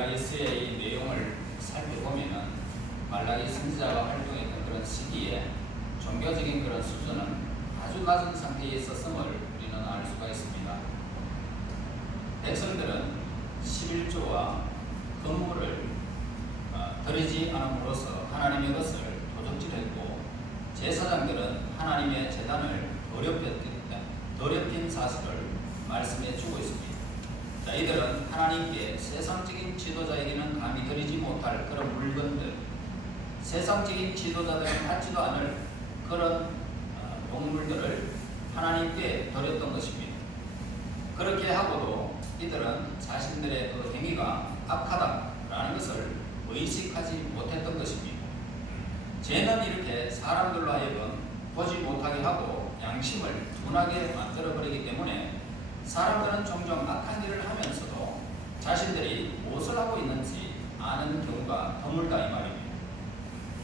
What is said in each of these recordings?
말라기서의 이 내용을 살펴보면은 말라기 선지자가 활동했던 그런 시기에 종교적인 그런 수준은 아주 낮은 상태에 있었음을 우리는 알 수가 있습니다. 백성들은 11조와 건물을 드리지 않음으로써 하나님의 것을 도적질했고, 제사장들은 하나님의 제단을 더럽힌 사실을 말씀해 주고 있습니다. 자, 이들은 하나님께 세상적인 지도자에게는 감히 드리지 못할 그런 물건들, 세상적인 지도자들은 갖지도 않을 그런 동물들을 하나님께 드렸던 것입니다. 그렇게 하고도 이들은 자신들의 그 행위가 악하다라는 것을 의식하지 못했던 것입니다. 죄는 이렇게 사람들로 하여금 보지 못하게 하고 양심을 둔하게 만들어버리기 때문에 사람들은 종종 악한 일을 하면서도 자신들이 무엇을 하고 있는지 아는 경우가 드물다 이 말입니다.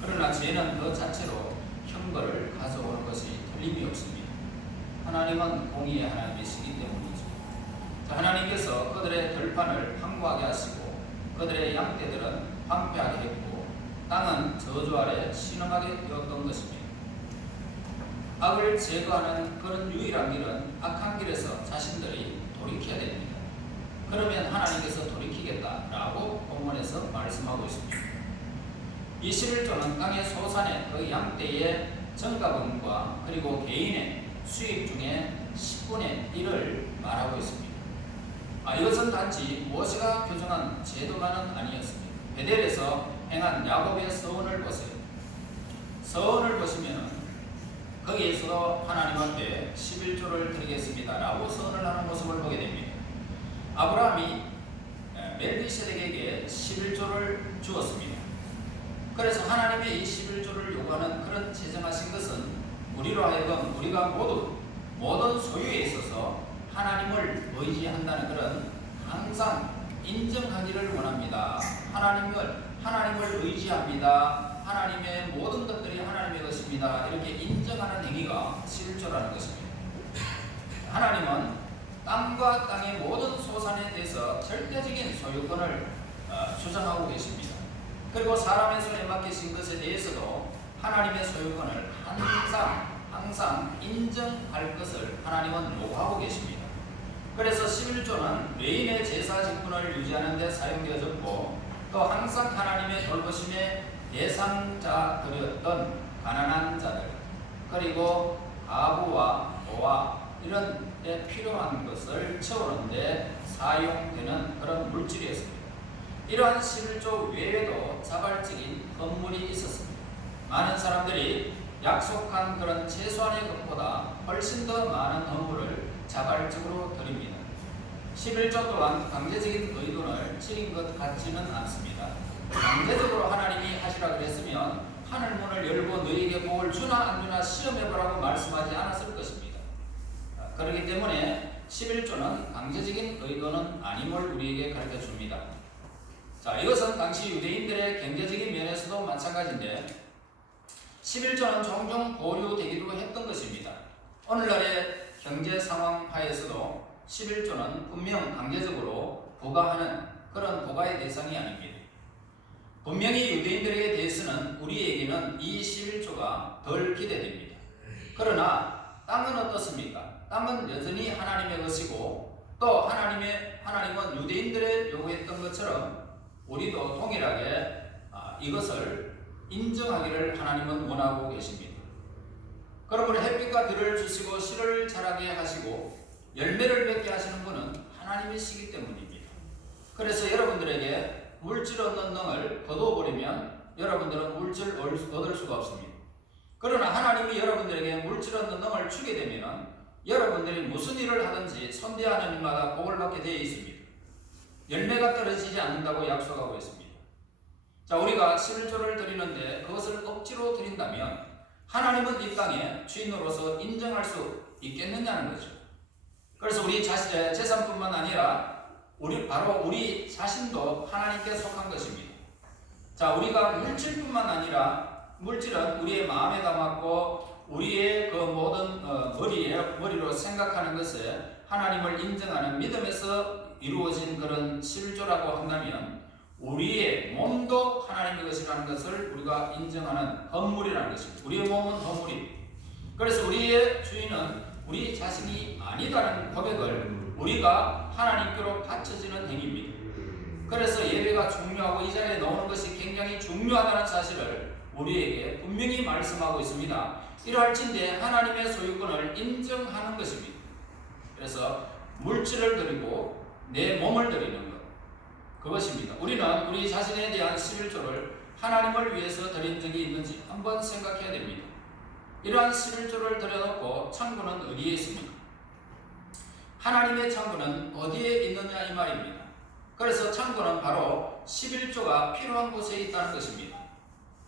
그러나 죄는 그 자체로 형벌을 가져오는 것이 틀림이 없습니다. 하나님은 공의의 하나님이시기 때문이죠. 자, 하나님께서 그들의 들판을 황무하게 하시고 그들의 양떼들은 황폐하게 했고 땅은 저주 아래 신음하게 되었던 것입니다. 악을 제거하는 그런 유일한 길은 악한 길에서 자신들이 돌이켜야 됩니다. 그러면 하나님께서 돌이키겠다라고 본문에서 말씀하고 있습니다. 21조는 땅의 소산의 그 양떼의 정가분과 그리고 개인의 수입 중에 10분의 1을 말하고 있습니다. 이것은 단지 모세가 교정한 제도만은 아니었습니다. 베델에서 행한 야곱의 서원을 보세요. 서원을 보시면 거기에서도 하나님 앞에 11조를 드리겠습니다 라고 서원을 하는 모습을 보게 됩니다. 아브라함이 멜기세덱에게 11조를 주었습니다. 그래서 하나님의 이 11조를 요구하는 그런 제정하신 것은 우리로 하여금 우리가 모든 소유에 있어서 하나님을 의지한다는 그런 항상 인정하기를 원합니다. 하나님을 의지합니다. 하나님의 모든 것들이 하나님의 것입니다. 이렇게 인정하는 행위가 11조라는 것입니다. 하나님은 땅과 땅의 모든 소산에 대해서 절대적인 소유권을 주장하고 계십니다. 그리고 사람의 손에 맡기신 것에 대해서도 하나님의 소유권을 항상 인정할 것을 하나님은 요구하고 계십니다. 그래서 11조는 외인의 제사 직분을 유지하는 데 사용되어졌고, 또 항상 하나님의 돌보심의 대상자들이었던 가난한 자들, 그리고 과부와 노아 이런 데 필요한 것을 채우는 데 사용되는 그런 물질이었습니다. 이러한 11조 외에도 자발적인 헌물이 있었습니다. 많은 사람들이 약속한 그런 최소한의 것보다 훨씬 더 많은 헌물을 자발적으로 드립니다. 11조 또한 강제적인 의존을 지닌 것 같지는 않습니다. 강제적으로 하나님이 하시라 그랬으면 하늘 문을 열고 너희에게 복을 주나 안 주나 시험해보라고 말씀하지 않았을 것입니다. 그렇기 때문에 11조는 강제적인 의존은 아님을 우리에게 가르쳐 줍니다. 자, 이것은 당시 유대인들의 경제적인 면에서도 마찬가지인데 11조는 종종 보류되기도 했던 것입니다. 오늘날의 경제 상황하에서도 11조는 분명 강제적으로 부과하는 그런 부과의 대상이 아닙니다. 분명히 유대인들에게 대해서는 우리에게는 이 11조가 덜 기대됩니다. 그러나 땅은 어떻습니까? 땅은 여전히 하나님의 것이고 또 하나님은 유대인들의 요구했던 것처럼 우리도 동일하게 이것을 인정하기를 하나님은 원하고 계십니다. 그러므로 햇빛과 들을 주시고 씨를 자라게 하시고 열매를 맺게 하시는 분은 하나님이시기 때문입니다. 그래서 여러분들에게 물질 얻는 능을 거두어버리면 여러분들은 물질을 얻을 수가 없습니다. 그러나 하나님이 여러분들에게 물질 얻는 능을 주게 되면 여러분들이 무슨 일을 하든지 선대하는 일마다 복을 받게 되어 있습니다. 열매가 떨어지지 않는다고 약속하고 있습니다. 자, 우리가 11조를 드리는데 그것을 억지로 드린다면 하나님은 이 땅에 주인으로서 인정할 수 있겠느냐는 거죠. 그래서 우리 재산뿐만 아니라 우리 자신도 하나님께 속한 것입니다. 자, 우리가 물질뿐만 아니라 물질은 우리의 마음에 담았고 우리의 그 모든 머리로 생각하는 것에 하나님을 인정하는 믿음에서 이루어진 그런 11조라고 한다면 우리의 몸도 하나님의 것이라는 것을 우리가 인정하는 헌물이라는 것입니다. 우리의 몸은 헌물입니다. 그래서 우리의 주인은 우리 자신이 아니다는 고백을 우리가 하나님께로 바쳐지는 행위입니다. 그래서 예배가 중요하고 이 자리에 나오는 것이 굉장히 중요하다는 사실을 우리에게 분명히 말씀하고 있습니다. 이러할진대 하나님의 소유권을 인정하는 것입니다. 그래서 물질을 드리고 내 몸을 드리는 것, 그것입니다. 우리는 우리 자신에 대한 11조를 하나님을 위해서 드린 적이 있는지 한번 생각해야 됩니다. 이러한 11조를 드려놓고 창고는 어디에 있습니까? 하나님의 창고는 어디에 있느냐 이 말입니다. 그래서 창고는 바로 11조가 필요한 곳에 있다는 것입니다.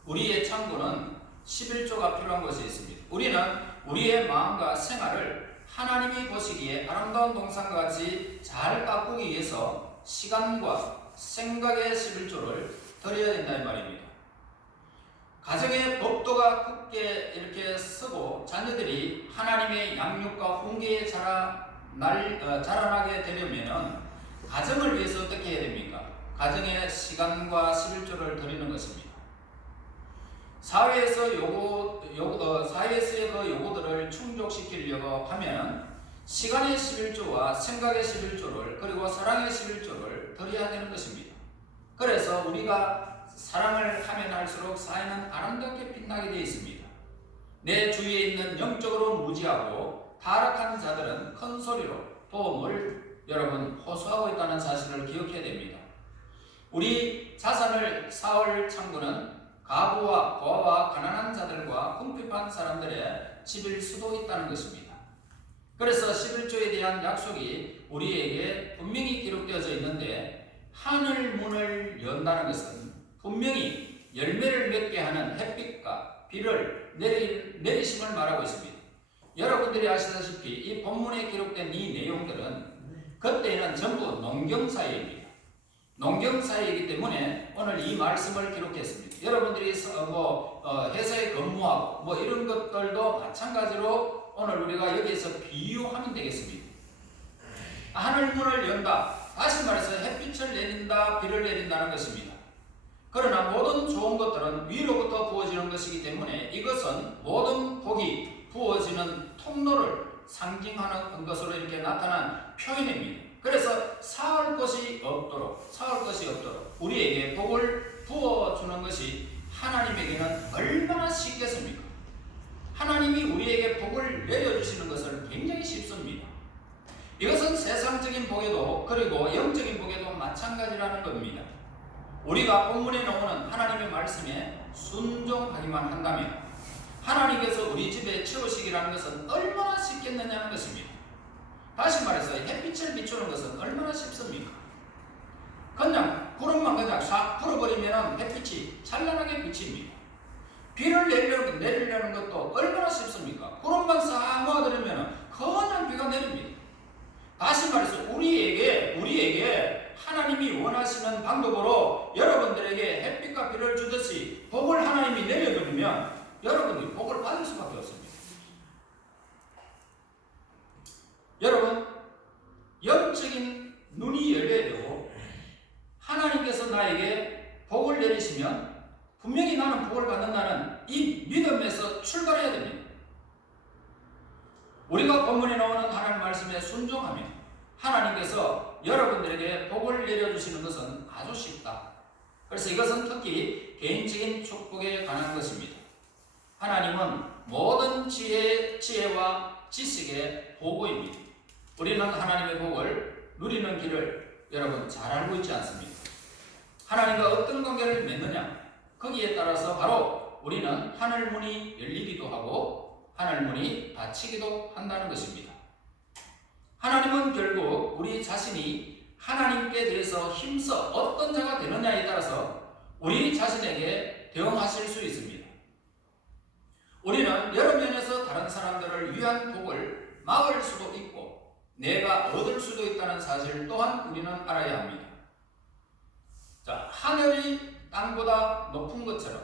우리의 창고는 11조가 필요한 곳에 있습니다. 우리는 우리의 마음과 생활을 하나님이 보시기에 아름다운 동산과 같이 잘 가꾸기 위해서 시간과 생각의 11조를 드려야 된다 이 말입니다. 가정의 법도가 굳게 이렇게 서고 자녀들이 하나님의 양육과 훈계에 자라나게 되려면 가정을 위해서 어떻게 해야 됩니까? 가정의 시간과 11조를 드리는 것입니다. 사회에서의 그 요구들을 충족시키려고 하면 시간의 11조와 생각의 11조를 그리고 사랑의 11조를 드려야 되는 것입니다. 그래서 우리가 사랑을 하면 할수록 사회는 아름답게 빛나게 되어 있습니다. 내 주위에 있는 영적으로 무지하고 타락한 자들은 큰 소리로 도움을 여러분 호소하고 있다는 사실을 기억해야 됩니다. 우리 자산을 쌓을 창고는 가부와 고아와 가난한 자들과 궁핍한 사람들의 집일 수도 있다는 것입니다. 그래서 11조에 대한 약속이 우리에게 분명히 기록되어져 있는데 하늘 문을 연다는 것은 분명히 열매를 맺게 하는 햇빛과 비를 내리심을 말하고 있습니다. 여러분들이 아시다시피 이 본문에 기록된 이 내용들은 그때는 전부 농경사회입니다. 농경사회이기 때문에 오늘 이 말씀을 기록했습니다. 여러분들이 회사에 근무하고 이런 것들도 마찬가지로 오늘 우리가 여기에서 비유하면 되겠습니다. 하늘 문을 연다. 다시 말해서 햇빛을 내린다, 비를 내린다는 것입니다. 그러나 모든 좋은 것들은 위로부터 부어지는 것이기 때문에 이것은 모든 복이 부어지는 통로를 상징하는 것으로 이렇게 나타난 표현입니다. 그래서 쌓을 것이 없도록 우리에게 복을 부어주는 것이 하나님에게는 얼마나 쉽겠습니까? 하나님이 우리에게 복을 내려주시는 것은 굉장히 쉽습니다. 이것은 세상적인 복에도 그리고 영적인 복에도 마찬가지라는 겁니다. 우리가 본문에 나오는 하나님의 말씀에 순종하기만 한다면 하나님께서 우리 집에 채우시기라는 것은 얼마나 쉽겠느냐는 것입니다. 다시 말해서 햇빛을 비추는 것은 얼마나 쉽습니까? 그냥 구름만 그냥 싹 풀어버리면 햇빛이 찬란하게 비칩니다. 비를 내리려는 것도 얼마나 쉽습니까? 구름만 싹 모아들으면 그냥 비가 내립니다. 다시 말해서 우리에게 하나님이 원하시는 방법으로 여러분들에게 햇빛과 비를 주듯이 복을 하나님이 내려드리면 여러분들이 복을 받을 수밖에 없습니다. 여러분, 영적인 눈이 열려야 되고 하나님께서 나에게 복을 내리시면 분명히 나는 복을 받는다는 이 믿음에서 출발해야 됩니다. 우리가 본문에 나오는 하나님 말씀에 순종하면 하나님께서 여러분들에게 복을 내려주시는 것은 아주 쉽다. 그래서 이것은 특히 개인적인 축복에 관한 것입니다. 하나님은 모든 지혜와 지식의 보고입니다. 우리는 하나님의 복을 누리는 길을 여러분 잘 알고 있지 않습니까? 하나님과 어떤 관계를 맺느냐, 거기에 따라서 바로 우리는 하늘문이 열리기도 하고 하늘문이 닫히기도 한다는 것입니다. 하나님은 결국 우리 자신이 하나님께 대해서 힘써 어떤 자가 되느냐에 따라서 우리 자신에게 대응하실 수 있습니다. 우리는 여러 면에서 다른 사람들을 위한 복을 막을 수도 있고 내가 얻을 수도 있다는 사실 또한 우리는 알아야 합니다. 자, 하늘이 땅보다 높은 것처럼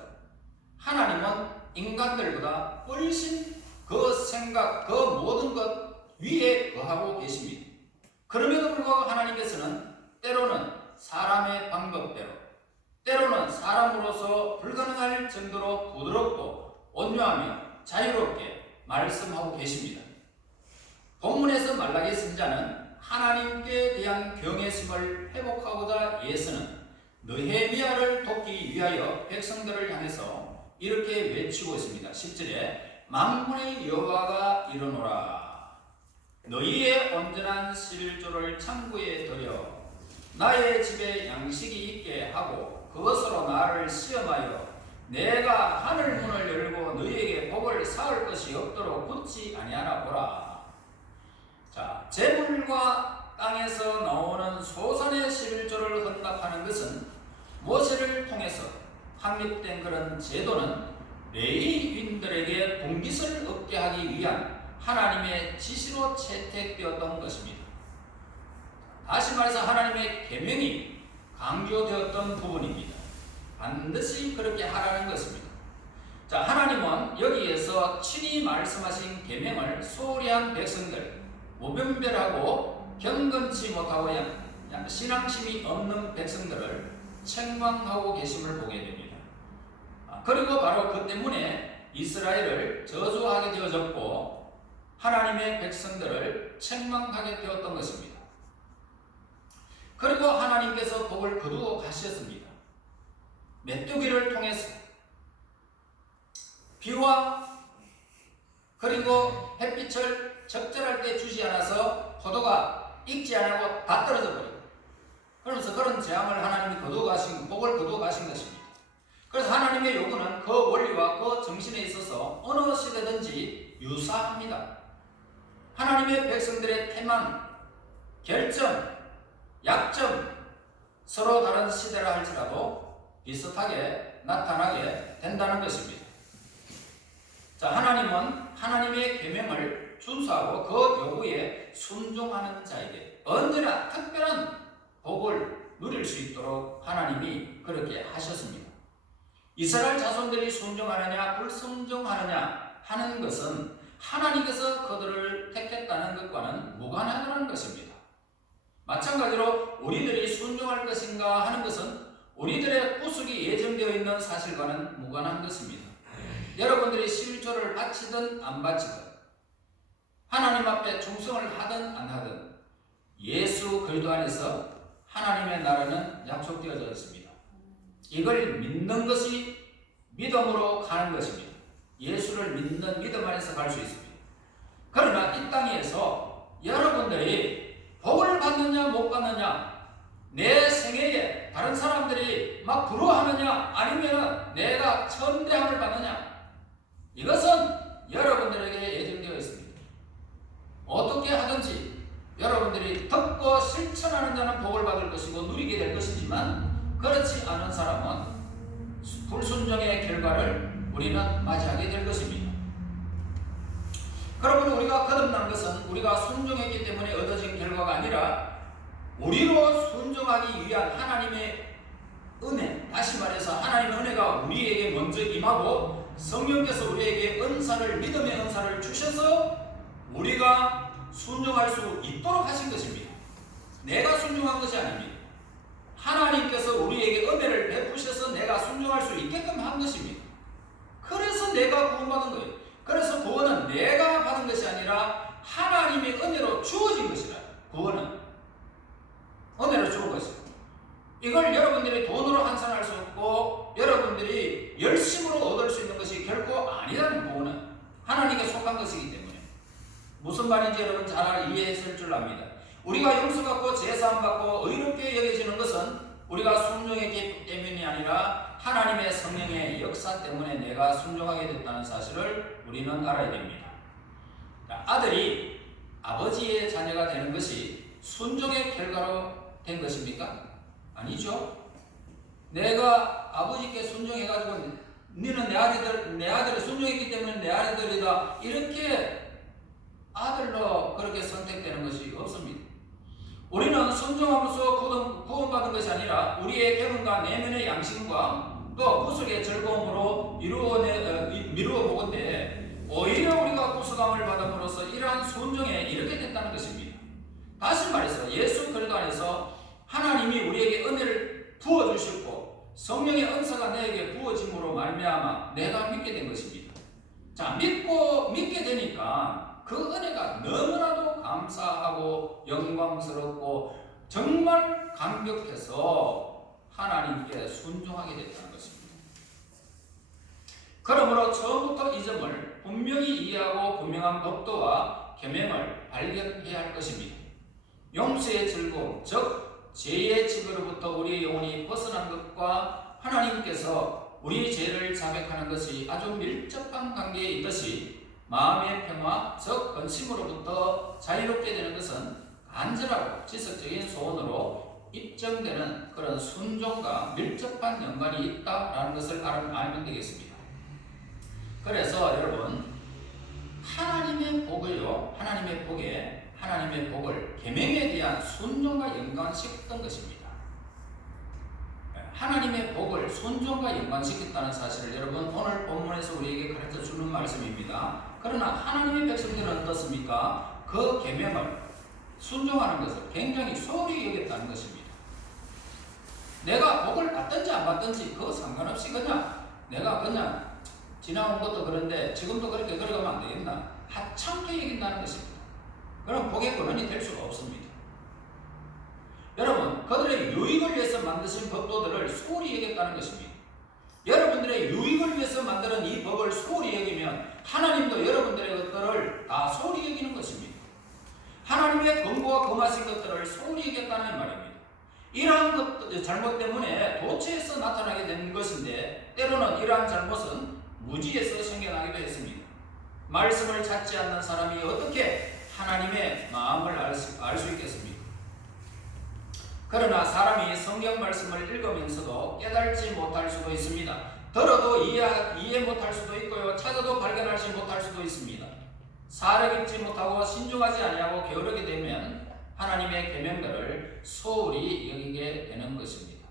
하나님은 인간들보다 훨씬 그 생각, 그 모든 것 위에 거하고 계십니다. 그럼에도 불구하고 하나님께서는 때로는 사람의 방법대로 자유롭게 말씀하고 계십니다. 본문에서 말라기 선지자는 하나님께 대한 경외심을 회복하고자 애쓰는 느헤미야를 돕기 위하여 백성들을 향해서 이렇게 외치고 있습니다. 10절에 만군의 여호와가 이르노라. 너희의 온전한 실조를 창고에 들여 나의 집에 양식이 있게 하고 그것으로 나를 시험하여 내가 하늘 문을 열고 너희에게 복을 쌓을 것이 없도록 굳지 아니하나 보라. 자, 재물과 땅에서 나오는 소산의 11조를 헌납하는 것은 모세를 통해서 확립된 그런 제도는 레위인들에게 분깃을 얻게 하기 위한 하나님의 지시로 채택되었던 것입니다. 다시 말해서 하나님의 계명이 강조되었던 부분입니다. 반드시 그렇게 하라는 것입니다. 자, 하나님은 여기에서 친히 말씀하신 계명을 소홀히 한 백성들, 무분별하고 경건치 못하고 신앙심이 없는 백성들을 책망하고 계심을 보게 됩니다. 그리고 바로 그 때문에 이스라엘을 저주하게 되어졌고 하나님의 백성들을 책망하게 되었던 것입니다. 그리고 하나님께서 복을 거두어 가셨습니다. 메뚜기를 통해서 비와 그리고 햇빛을 적절할 때 주지 않아서 포도가 익지 않고 다 떨어져 버려요. 그러면서 그런 재앙을 하나님이 거두어 가신, 복을 거두어 가신 것입니다. 그래서 하나님의 요구는 그 원리와 그 정신에 있어서 어느 시대든지 유사합니다. 하나님의 백성들의 태만, 결점, 약점, 서로 다른 시대라 할지라도 비슷하게 나타나게 된다는 것입니다. 자, 하나님은 하나님의 계명을 준수하고 그 요구에 순종하는 자에게 언제나 특별한 복을 누릴 수 있도록 하나님이 그렇게 하셨습니다. 이스라엘 자손들이 순종하느냐 불순종하느냐 하는 것은 하나님께서 그들을 택했다는 것과는 무관하다는 것입니다. 마찬가지로 우리들이 순종할 것인가 하는 것은 우리들의 구속이 예정되어 있는 사실과는 무관한 것입니다. 여러분들이 11조를 바치든 안 바치든 하나님 앞에 충성을 하든 안 하든 예수 그리스도 안에서 하나님의 나라는 약속되어져 있습니다. 이걸 믿는 것이 믿음으로 가는 것입니다. 예수를 믿는 믿음 안에서 갈 수 있습니다. 그러나 이 땅에서 여러분들이 복을 받느냐 못 받느냐, 내 생애에 다른 사람들이 막 부러워하느냐 아니면 내가 천대함을 받느냐, 이것은 여러분들에게 예정되어 있습니다. 어떻게 하든지 여러분들이 듣고 실천하는 자는 복을 받을 것이고 누리게 될 것이지만 그렇지 않은 사람은 불순종의 결과를 우리는 맞이하게 될 것입니다. 여러분, 우리가 거듭난 것은 우리가 순종했기 때문에 얻어진 결과가 아니라 우리로 순종하기 위한 하나님의 은혜, 다시 말해서 하나님의 은혜가 우리에게 먼저 임하고 성령께서 우리에게 은사를, 믿음의 은사를 주셔서 우리가 순종할 수 있도록 하신 것입니다. 내가 순종한 것이 아닙니다. 하나님께서 우리에게 은혜를 베푸셔서 내가 순종할 수 있게끔 한 것입니다. 그래서 내가 구원받은 거예요. 그래서 구원은 내가 받은 것이 아니라 하나님의 은혜로 주어진 것이라. 구원은 은혜로 주은 것입니다. 이걸 여러분들이 돈으로 환산할 수 없고 여러분들이 열심으로 얻을 수 있는 것이 결코 아니라는 구원은 하나님께 속한 것이기 때문에 무슨 말인지 여러분 잘 이해했을 줄 압니다. 우리가 용서받고 제사함받고 의롭게 여겨지는 것은 우리가 순종했기 때문이 아니라 하나님의 성령의 역사 때문에 내가 순종하게 됐다는 사실을 우리는 알아야 됩니다. 아들이 아버지의 자녀가 되는 것이 순종의 결과로 된 것입니까? 아니죠. 내가 아버지께 순종해가지고 너는 내 아들을 순종했기 때문에 내 아들이다 이렇게 아들로 그렇게 선택되는 것이 없습니다. 우리는 순종함으로써 구원받은 것이 아니라 우리의 개론과 내면의 양심과 또 구속의 즐거움으로 미루어 보건대 오히려 우리가 구속함을 받음으로써 이러한 순종에 이렇게 됐다는 것입니다. 다시 말해서 예수 그리스도 안에서 하나님이 우리에게 은혜를 부어주셨고 성령의 은사가 내게 부어짐으로 말미암아 내가 믿게 된 것입니다. 자, 믿게 되니까 그 은혜가 너무나도 감사하고 영광스럽고 정말 감격해서 하나님께 순종하게 됐다는 것입니다. 그러므로 처음부터 이 점을 분명히 이해하고 분명한 법도와 계명을 발견해야 할 것입니다. 용서의 즐거움, 즉 죄의 지배로부터 우리의 영혼이 벗어난 것과 하나님께서 우리 죄를 자백하는 것이 아주 밀접한 관계에 있듯이 마음의 평화, 즉 근심으로부터 자유롭게 되는 것은 간절하고 지속적인 소원으로 입증되는 그런 순종과 밀접한 연관이 있다라는 것을 알면 되겠습니다. 그래서 여러분, 하나님의 복을 계명에 대한 순종과 연관시켰던 것입니다. 하나님의 복을 순종과 연관시켰다는 사실을 여러분 오늘 본문에서 우리에게 가르쳐 주는 말씀입니다. 그러나 하나님의 백성들은 어떻습니까? 그 계명을 순종하는 것을 굉장히 소홀히 여겼다는 것입니다. 내가 복을 받든지 안 받든지 그거 상관없이 내가 그냥 지나온 것도 그런데 지금도 그렇게 걸어가면 안 되겠나? 하찮게 여긴다는 것입니다. 그럼 복의 근원이 될 수가 없습니다. 여러분, 그들의 유익을 위해서 만드신 법도들을 소홀히 여겼다는 것입니다. 여러분들의 유익을 위해서 만드는 이 법을 소홀히 여기면 하나님도 여러분들의 것들을 다 소홀히 여기는 것입니다. 하나님의 권고와 금하신 것들을 소홀히 여겼다는 말입니다. 이러한 잘못 때문에 도처에서 나타나게 된 것인데 때로는 이러한 잘못은 무지에서 생겨나기도 했습니다. 말씀을 찾지 않는 사람이 어떻게 하나님의 마음을 알 수 있겠습니까? 그러나 사람이 성경 말씀을 읽으면서도 깨달지 못할 수도 있습니다. 들어도 이해 못할 수도 있고요. 찾아도 발견하지 못할 수도 있습니다. 사려 깊지 못하고 신중하지 아니하고 게으르게 되면 하나님의 계명들을 소홀히 여기게 되는 것입니다.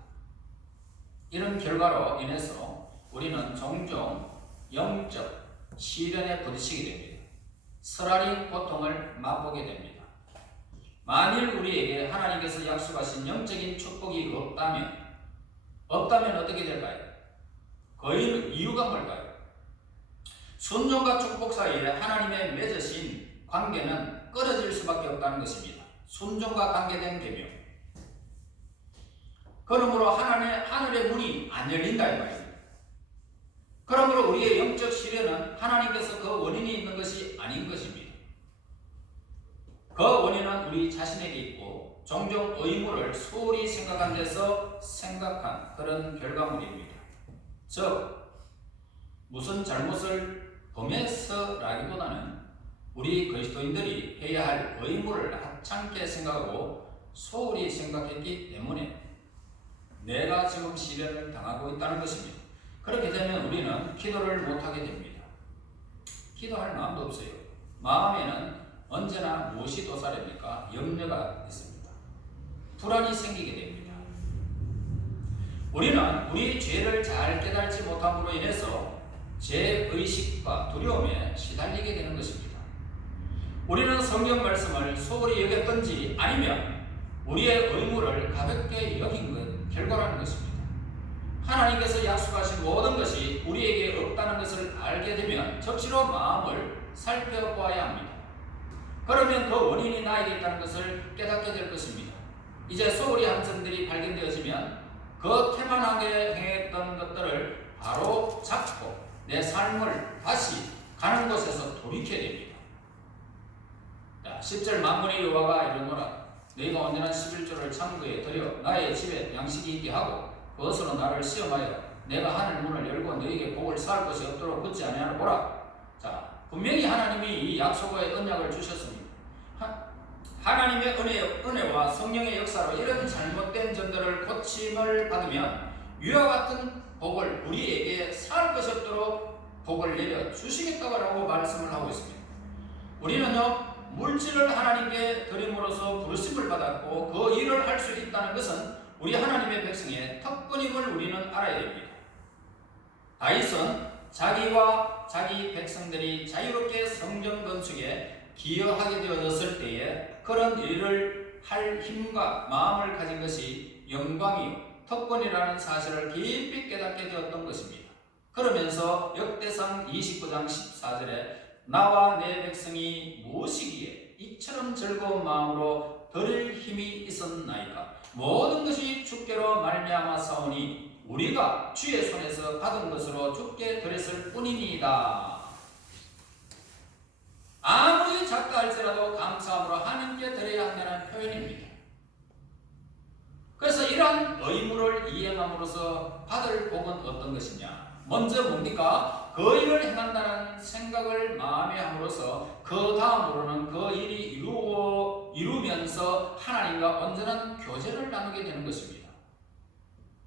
이런 결과로 인해서 우리는 종종 영적 시련에 부딪히게 됩니다. 쓰라린 고통을 맛보게 됩니다. 만일 우리에게 하나님께서 약속하신 영적인 축복이 없다면 어떻게 될까요? 그 이유가 뭘까요? 순종과 축복 사이에 하나님의 맺으신 관계는 끊어질 수밖에 없다는 것입니다. 순종과 관계된 계명. 그러므로 하늘의 문이 안 열린다 이 말입니다. 그러므로 우리의 영적 시련은 하나님께서 그 원인이 있는 것이 아닌 것입니다. 그 원인은 우리 자신에게 있고 종종 의무를 소홀히 생각한 데서 생각한 그런 결과물입니다. 즉 무슨 잘못을 범해서라기보다는 우리 그리스도인들이 해야 할 의무를 하찮게 생각하고 소홀히 생각했기 때문에 내가 지금 시련을 당하고 있다는 것입니다. 그렇게 되면 우리는 기도를 못하게 됩니다. 기도할 마음도 없어요. 마음에는 언제나 무엇이 도사립니까? 염려가 있습니다. 불안이 생기게 됩니다. 우리는 우리 죄를 잘 깨달지 못함으로 인해서 죄의식과 두려움에 시달리게 되는 것입니다. 우리는 성경 말씀을 소홀히 여겼든지 아니면 우리의 의무를 가볍게 여긴 것 결과라는 것입니다. 하나님께서 약속하신 모든 것이 우리에게 없다는 것을 알게 되면 적시로 마음을 살펴보아야 합니다. 그러면 그 원인이 나에게 있다는 것을 깨닫게 될 것입니다. 이제 소홀히 함정들이 발견되어지면 그 태만하게 행했던 것들을 바로 잡고 내 삶을 다시 가는 곳에서 돌이켜야 됩니다. 10절 만군의 여호와가 이르노라 너희가 온전한 11조를 창고에 들여 나의 집에 양식이 있게 하고 그것으로 나를 시험하여 내가 하늘 문을 열고 너희에게 복을 쌓을 것이 없도록 굳지 아니하노 보라. 자, 분명히 하나님이 이 약속의 언약을 주셨습니다. 하나님의 은혜와 성령의 역사로 이런 잘못된 점들을 고침을 받으면 위와 같은 복을 우리에게 쌓을 것이 없도록 복을 내려 주시겠다고 말씀을 하고 있습니다. 우리는요 물질을 하나님께 드림으로써 부르심을 받았고 그 일을 할 수 있다는 것은 우리 하나님의 백성의 특권임을 우리는 알아야 됩니다. 다윗은 자기와 자기 백성들이 자유롭게 성전 건축에 기여하게 되어졌을 때에 그런 일을 할 힘과 마음을 가진 것이 영광이요 특권이라는 사실을 깊이 깨닫게 되었던 것입니다. 그러면서 역대상 29장 14절에 나와 내 백성이 무엇이기에 이처럼 즐거운 마음으로 드릴 힘이 있었나이까. 모든 것이 주께로 말미암아 사오니 우리가 주의 손에서 받은 것으로 주께 드렸을 뿐이니이다. 아무리 작다할지라도 감사함으로 하나님께 드려야 한다는 표현입니다. 그래서 이러한 의무를 이행함으로써 받을 복은 어떤 것이냐? 먼저 뭡니까? 그 일을 행한다는 생각을 마음에 함으로써 그 다음으로는 그 일이 이루면서 하나님과 온전한 교제를 나누게 되는 것입니다.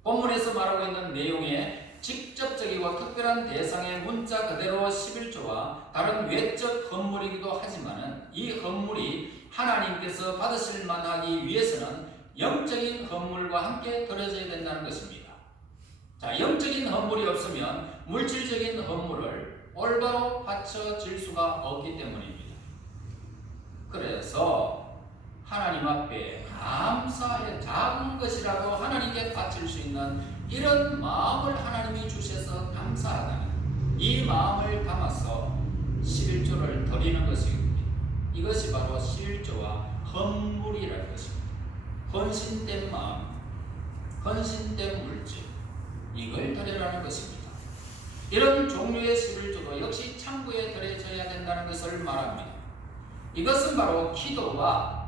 본문에서 말하고 있는 내용에 직접적이고 특별한 대상의 문자 그대로 11조와 다른 외적 헌물이기도 하지만 이 헌물이 하나님께서 받으실 만하기 위해서는 영적인 헌물과 함께 드려져야 된다는 것입니다. 자, 영적인 헌물이 없으면 물질적인 헌물을 올바로 바쳐질 수가 없기 때문입니다. 그래서 하나님 앞에 감사의 작은 것이라도 하나님께 바칠 수 있는 이런 마음을 하나님이 주셔서 감사하다는 이 마음을 담아서 11조를 드리는 것입니다. 이것이 바로 11조와 헌물이라는 것입니다. 헌신된 마음, 헌신된 물질, 이걸 드리라는 것입니다. 이런 종류의 11조도 역시 창고에 드려져야 된다는 것을 말합니다. 이것은 바로 기도와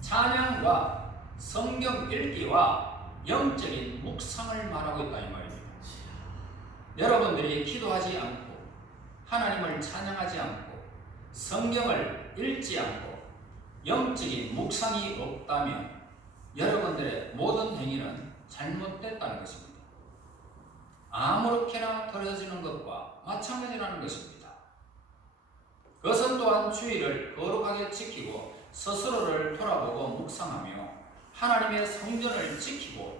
찬양과 성경 읽기와 영적인 묵상을 말하고 있다 이 말입니다. 여러분들이 기도하지 않고 하나님을 찬양하지 않고 성경을 읽지 않고 영적인 묵상이 없다면 여러분들의 모든 행위는 잘못됐다는 것입니다. 아무렇게나 드려지는 것과 마찬가지라는 것입니다. 그것은 또한 주의를 거룩하게 지키고 스스로를 돌아보고 묵상하며 하나님의 성전을 지키고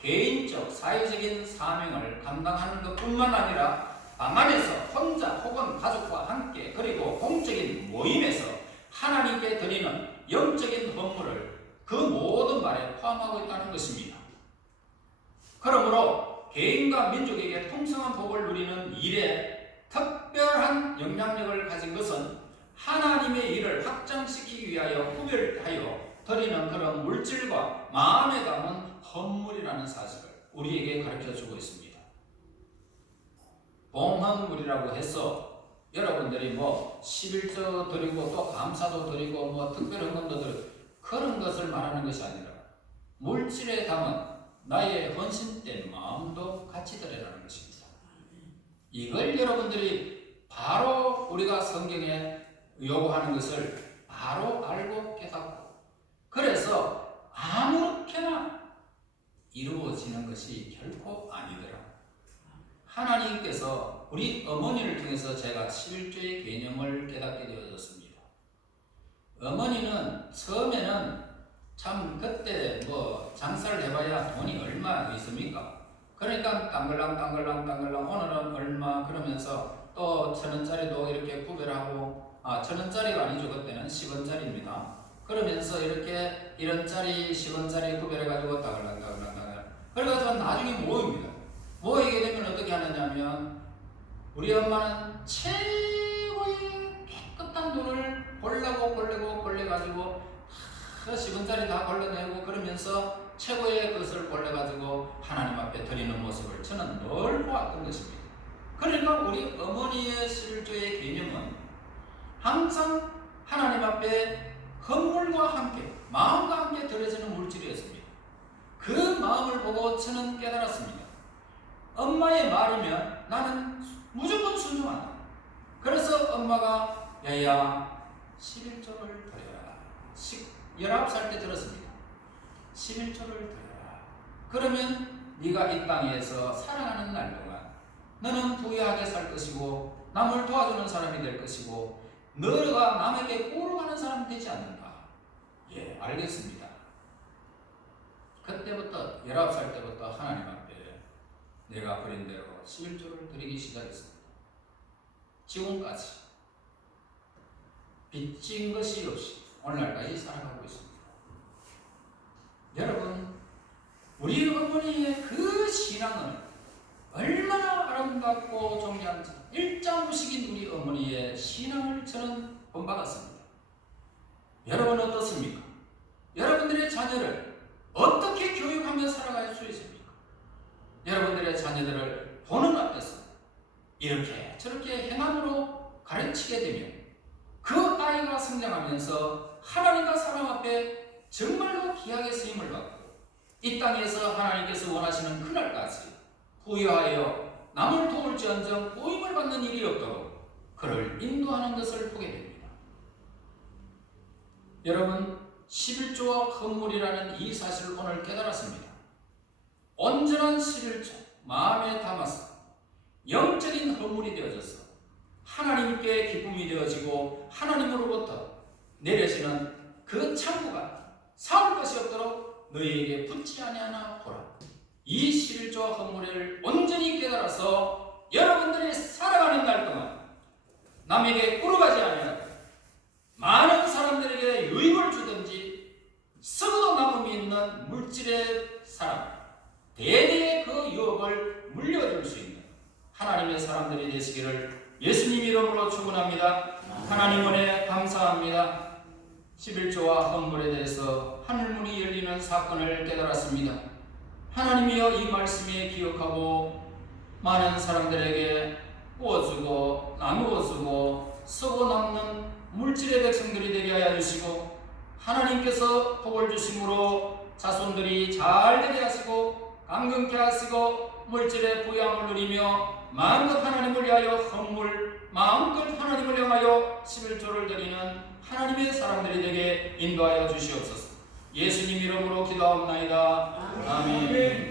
개인적 사회적인 사명을 감당하는 것뿐만 아니라 방 안에서 혼자 혹은 가족과 함께 그리고 공적인 모임에서 하나님께 드리는 영적인 헌물을 그 모든 말에 포함하고 있다는 것입니다. 그러므로 개인과 민족에게 풍성한 복을 누리는 일에 특별한 영향력을 가진 것은 하나님의 일을 확장시키기 위하여 구별하여 드리는 그런 물질과 마음에 담은 헌물이라는 사실을 우리에게 가르쳐주고 있습니다. 봉헌물이라고 해서 여러분들이 11조 드리고 또 감사도 드리고 특별 헌금도 드리고 그런 것을 말하는 것이 아니라 물질에 담은 나의 헌신된 마음도 같이 드리라는 것입니다. 이걸 여러분들이 바로 우리가 성경에 요구하는 것을 바로 알고 깨닫고 그래서 아무렇게나 이루어지는 것이 결코 아니더라. 하나님께서 우리 어머니를 통해서 제가 11조의 개념을 깨닫게 되어졌습니다. 어머니는 처음에는 참 그때 장사를 해봐야 돈이 얼마 있습니까? 그러니까 땅글랑 오늘은 얼마 그러면서 또 1,000원짜리도 이렇게 구별하고 1,000원짜리가 아니죠. 그때는 10원짜리입니다. 그러면서 이렇게 1원짜리 10원짜리 구별해가지고 땅글랑 그래가지고 나중에 모입니다. 모이게 되면 어떻게 하느냐면 우리 엄마는 최고의 깨끗한 돈을 골라가지고 10원짜리 다 걸러내고 그러면서 최고의 것을 골라가지고 하나님 앞에 드리는 모습을 저는 늘 보았던 것입니다. 그러니까 우리 어머니의 11조의 개념은 항상 하나님 앞에 헌물과 함께 마음과 함께 드려지는 물질이었습니다. 그 마음을 보고 저는 깨달았습니다. 엄마의 말이면 나는 무조건 순종한다. 그래서 엄마가 야야 11조를 드려라. 19살 때 들었습니다. 11조를 드려라. 그러면 네가 이 땅에서 살아가는 날 동안 너는 부유하게 살 것이고 남을 도와주는 사람이 될 것이고 너가 남에게 꼴어가는 사람이 되지 않는다. 예, 알겠습니다. 그때부터 19살 때부터 하나님 앞에 내가 그린 대로 11조를 드리기 시작했습니다. 지금까지 빚진 것이 없이 오늘날까지 살아가고 있습니다. 여러분, 우리 어머니의 그 신앙은 갖고 존귀한 일자무식인 우리 어머니의 신앙을 저는 본받았습니다. 여러분 어떻습니까? 여러분들의 자녀를 어떻게 교육하며 살아갈 수 있습니까? 여러분들의 자녀들을 보는 앞에서 이렇게 저렇게 행함으로 가르치게 되면 그 아이가 성장하면서 하나님과 사람 앞에 정말로 귀하게 쓰임을 받고 이 땅에서 하나님께서 원하시는 그날까지 부유하여 남을 도울지언정 보임을 받는 일이 없도록 그를 인도하는 것을 보게 됩니다. 여러분, 11조와 헌물이라는 이 사실을 오늘 깨달았습니다. 온전한 11조 마음에 담아서 영적인 헌물이 되어져서 하나님께 기쁨이 되어지고 하나님으로부터 내려지는 그 창고가 사올 것이 없도록 너희에게 붙지 아니하나 보라. 이 11조와 헌물을 온전히 깨달아서 여러분들이 살아가는 날 동안 남에게 꾸러가지 아니하고 많은 사람들에게 유익을 주든지 썩어도 남음이 있는 물질의 사람 대대의 그 유업을 물려줄 수 있는 하나님의 사람들이 되시기를 예수님 이름으로 축원합니다. 하나님 은혜 감사합니다. 11조와 헌물에 대해서 하늘문이 열리는 사건을 깨달았습니다. 하나님이여 이 말씀에 기억하고 많은 사람들에게 부어주고 나누어주고 썩어 남는 물질의 백성들이 되게 하여 주시고 하나님께서 복을 주심으로 자손들이 잘 되게 하시고 강건케 하시고 물질의 부양을 누리며 마음껏 하나님을 위하여 헌물 마음껏 하나님을 향하여 11조를 드리는 하나님의 사람들이 되게 인도하여 주시옵소서. 예수님 이름으로 기도하옵나이다. 아멘.